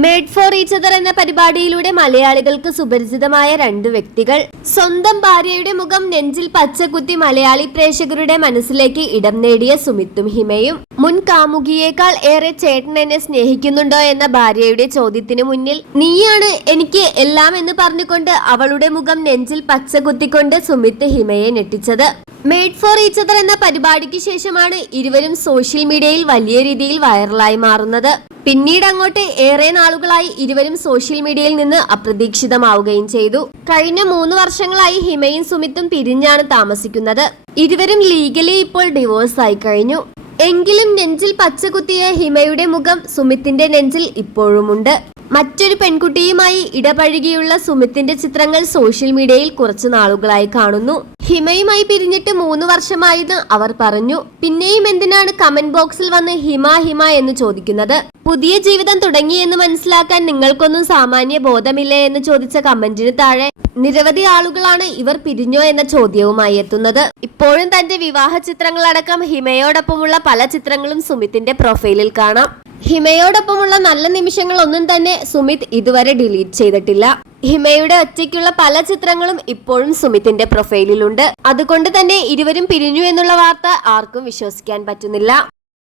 Made for each other എന്ന പരിപാടിയിലൂടെ മലയാളികൾക്ക് സുപരിചിതമായ രണ്ട് വ്യക്തികൾ. സ്വന്തം ഭാര്യയുടെ മുഖം നെഞ്ചിൽ പച്ചകുത്തി മലയാളി പ്രേക്ഷകരുടെ മനസ്സിലേക്ക് ഇടം നേടിയ സുമിത്തും ഹിമയും. മുൻ കാമുകിയേക്കാൾ ഏറെ ചേട്ടൻ എന്നെ സ്നേഹിക്കുന്നുണ്ടോ എന്ന ഭാര്യയുടെ ചോദ്യത്തിന് മുന്നിൽ നീയാണ് എനിക്ക് എല്ലാം എന്ന് പറഞ്ഞുകൊണ്ട് അവളുടെ മുഖം നെഞ്ചിൽ പച്ചകുത്തിക്കൊണ്ട് സുമിത്ത് ഹിമയെ ഞെട്ടിച്ചത്. മേഡ് ഫോർ ഈച്ച് അതർ എന്ന പരിപാടിക്ക് ശേഷമാണ് ഇരുവരും സോഷ്യൽ മീഡിയയിൽ വലിയ രീതിയിൽ വൈറലായി മാറുന്നത്. പിന്നീട് അങ്ങോട്ട് ഏറെ നാളുകളായി ഇരുവരും സോഷ്യൽ മീഡിയയിൽ നിന്ന് അപ്രതീക്ഷിതമാവുകയും ചെയ്തു. കഴിഞ്ഞ 3 വർഷങ്ങളായി ഹിമയും സുമിത്തും പിരിഞ്ഞാണ് താമസിക്കുന്നത്. ഇരുവരും ലീഗലി ഇപ്പോൾ ഡിവോഴ്സ് ആയി കഴിഞ്ഞു. എങ്കിലും നെഞ്ചിൽ പച്ചകുത്തിയ ഹിമയുടെ മുഖം സുമിത്തിന്റെ നെഞ്ചിൽ ഇപ്പോഴുമുണ്ട്. മറ്റൊരു പെൺകുട്ടിയുമായി ഇടപഴകിയുള്ള സുമിത്തിന്റെ ചിത്രങ്ങൾ സോഷ്യൽ മീഡിയയിൽ കുറച്ചു നാളുകളായി കാണുന്നു. ഹിമയുമായി പിരിഞ്ഞിട്ട് 3 വർഷമായെന്ന് അവർ പറഞ്ഞു. പിന്നെയും എന്തിനാണ് കമന്റ് ബോക്സിൽ വന്ന് ഹിമ ഹിമ എന്ന് ചോദിക്കുന്നത്? പുതിയ ജീവിതം തുടങ്ങിയെന്ന് മനസ്സിലാക്കാൻ നിങ്ങൾക്കൊന്നും സാമാന്യ ബോധമില്ലേ എന്ന് ചോദിച്ച കമന്റിന് താഴെ നിരവധി ആളുകളാണ് ഇവർ പിരിഞ്ഞോ എന്ന ചോദ്യവുമായി എത്തുന്നത്. ഇപ്പോഴും തന്റെ വിവാഹ ചിത്രങ്ങളടക്കം ഹിമയോടൊപ്പമുള്ള പല ചിത്രങ്ങളും സുമിത്തിന്റെ പ്രൊഫൈലിൽ കാണാം. ഹിമയോടൊപ്പമുള്ള നല്ല നിമിഷങ്ങൾ ഒന്നും തന്നെ സുമിത് ഇതുവരെ ഡിലീറ്റ് ചെയ്തിട്ടില്ല. ഹിമയുടെ ഒറ്റയ്ക്കുള്ള പല ചിത്രങ്ങളും ഇപ്പോഴും സുമിത്തിന്റെ പ്രൊഫൈലിലുണ്ട്. അതുകൊണ്ട് തന്നെ ഇരുവരും പിരിഞ്ഞു എന്നുള്ള വാർത്ത ആർക്കും വിശ്വസിക്കാൻ പറ്റുന്നില്ല.